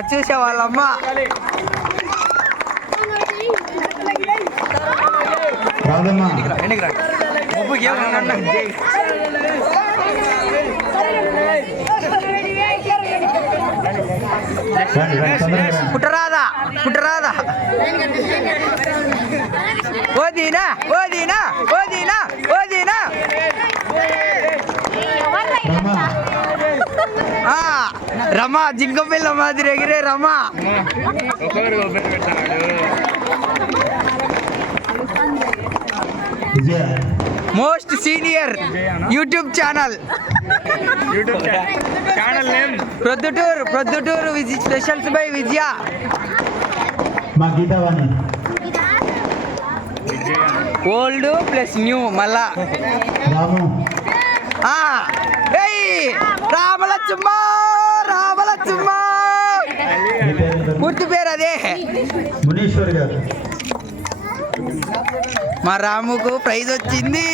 రక్షించే వాళ్ళమ్మ పుట్టరాదా పుట్టరాదా ఓదీనా ఓదీనా ఓదీనా ఓదీనా రమా జింకపిల్ల మాదిరి ఎగిరే Rama most senior YouTube channel Proddatur specials by Vijaya old plus new మళ్ళా రామలక్ష్మ రామలక్ష్మ పూర్తి పేరు అదే మునీశ్వర్ గారు. మా రాముకు ప్రైజ్ వచ్చింది.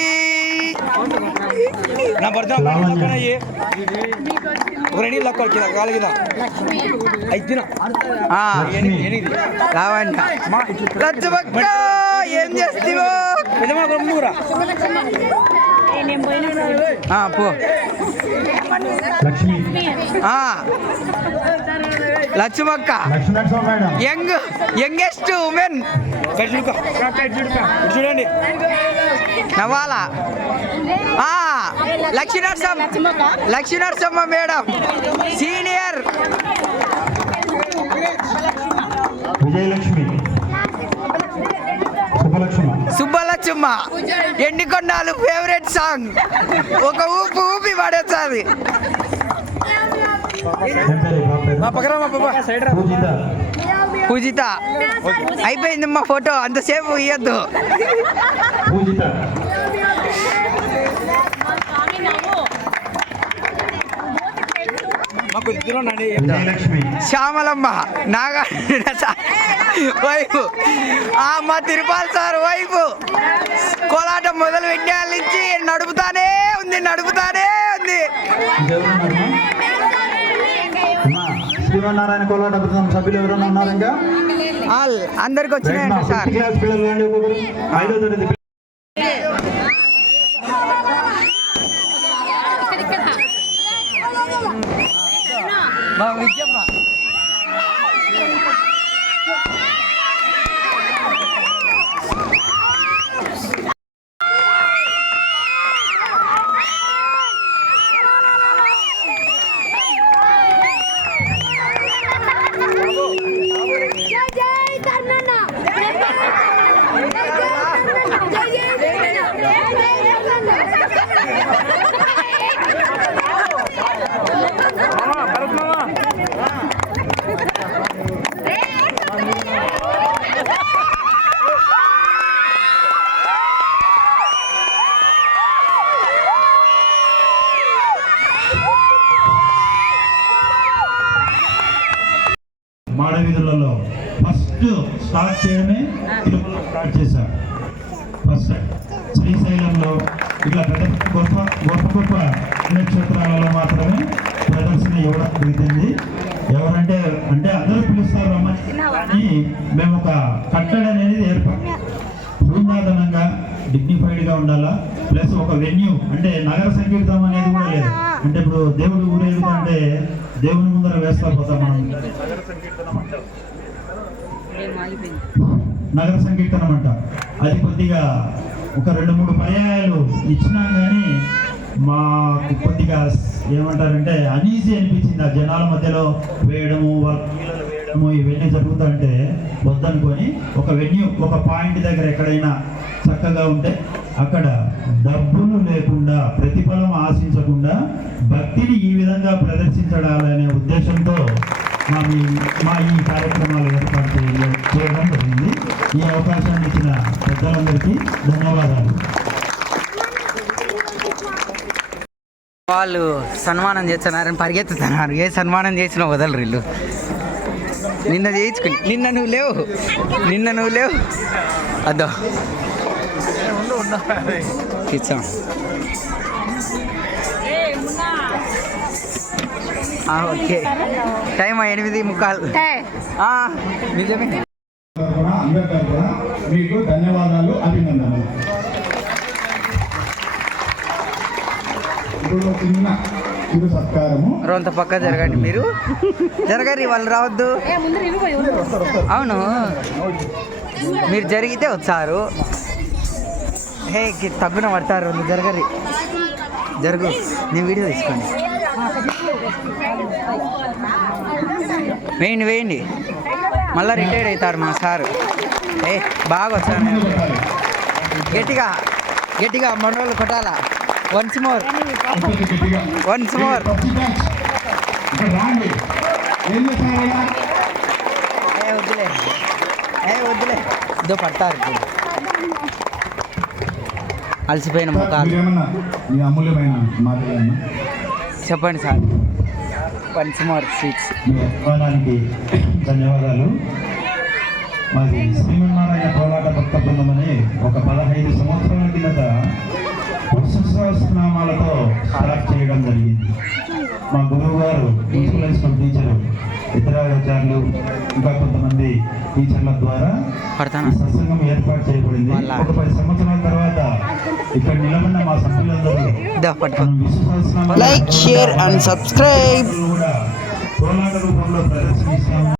ఏం చేస్తావో పో లక్ష్మక్క యంగెస్ట్ ఉమెన్ చూడండి నవాలా లక్ష్మీనరసమ్మ మేడం సీనియర్ విజయలక్ష్మి సుబ్బలక్ష్మ ఎండికొండాలు ఫేవరెట్ సాంగ్ ఒక ఊపి ఊపి పడేస్తుంది. పూజిత అయిపోయింది మా ఫోటో అంతసేపు ఇయ్యద్దు. శ్యామలమ్మ నాగా వైపు మా తిరుపాల్ సార్ వైపు కోలాటం మొదలు పెట్టే నుంచి నడుపుతానే ఉంది. శ్రీమన్నారాయణ కోలాట సభ్యులు ఎవరైనా ఉన్నారు? ఇంకా అందరికి వచ్చినాయండి సార్. విద్యమ్మ మాడవీధులలో ఫస్ట్ స్టార్ట్ చేయడమే తిరుమలలో స్టార్ట్ చేశారు. ఫస్ట్ శ్రీశైలంలో ఇట్లా పెద్ద గొప్ప పుణ్యక్షేత్రాలలో మాత్రమే ప్రదర్శన ఇవ్వడం జరుగుతుంది. ఎవరంటే అందరూ పిలుస్తారు రమ్మని, కానీ మేము ఒక కట్టడి అనేది ఏర్పాటు బృందాదనంగా డిగ్నిఫైడ్గా ఉండాలా. ప్లస్ ఒక వెన్యూ అంటే నగర సంకీర్తం అనేది కూడా లేదు. అంటే ఇప్పుడు దేవుడు ఊరేగుతా అంటే దేవుని ముందర వేస్తా పోతాం మనం. నగర సంకీర్తనం అంట అది కొద్దిగా ఒక 2-3 పర్యాయాలు ఇచ్చినా కానీ మాకు కొద్దిగా ఏమంటారంటే అనీజీ అనిపించింది. ఆ జనాల మధ్యలో వేయడము, వాళ్ళ కీలలు వేయడము ఇవన్నీ జరుగుతుంటే వద్దనుకొని ఒక వెన్యూ ఒక పాయింట్ దగ్గర ఎక్కడైనా చక్కగా ఉంటే అక్కడ డబ్బులు లేకుండా ప్రతిఫలం ఆశించకుండా భక్తిని ఈ విధంగా ప్రదర్శించడాలనే ఉద్దేశంతో మా ఈ కార్యక్రమాలు ఏర్పాటు చేయడం జరిగింది. ఈ అవకాశాన్ని ఇచ్చిన పెద్దలందరికీ ధన్యవాదాలు. వాళ్ళు సన్మానం చేస్తున్నారని పరిగెత్తుతున్నారు. ఏ సన్మానం చేసినా వదలరు వీళ్ళు. నిన్న చేయించుకుని నిన్న నువ్వు లేవు అద్దో ఇచ్చాం. Okay time 8:45. నిజమే. తరపున అందరి తరపున మీకు ధన్యవాదాలు, అభినందనలు. ఇప్పుడు చిన్న చిరు సత్కారము. రొంత పక్క జరగండి, మీరు జరగండి, వాళ్ళు రావద్దు. అవును, మీరు జరిగితే వచ్చారు. హే తగ్గున పడతారు, జరగరి జరుగు. నేను వీడియో తీసుకోండి. వేయండి వేయండి, మళ్ళీ రిటైర్డ్ అవుతారు మా సారు. బాగా వచ్చాను. గట్టిగా గట్టిగా మనోళ్ళు కొట్టాలా. Once more. వద్దులే వద్దులే, ఇదో పడతారు. అలసిపోయిన ముఖాలు. మీ అమూల్యమైన మాటలన్నా చెప్పండి సార్. Once more sweets. మీ అభిమానానికి ధన్యవాదాలు. మాది శ్రీమన్నారాయణ కోలాట భక్త బృందం అని ఒక 15 సంవత్సరాల కిందట సహస్రనామాలతో స్టార్ట్ చేయడం జరిగింది. మా గురువు గారు, ప్రిన్సిపల్ స్కూల్ టీచరు, ఇతరాచార్యులు, ఇంకా కొంతమంది టీచర్ల ద్వారా ఈ సత్సంగం ఏర్పాటు చేయబడింది. ఒక 10 సంవత్సరాల తర్వాత ఇక్కడ నిలబడిన మా సభ్యులందరూ లైక్, షేర్ అండ్ సబ్స్క్రైబ్ కూడా కోలాట రూపంలో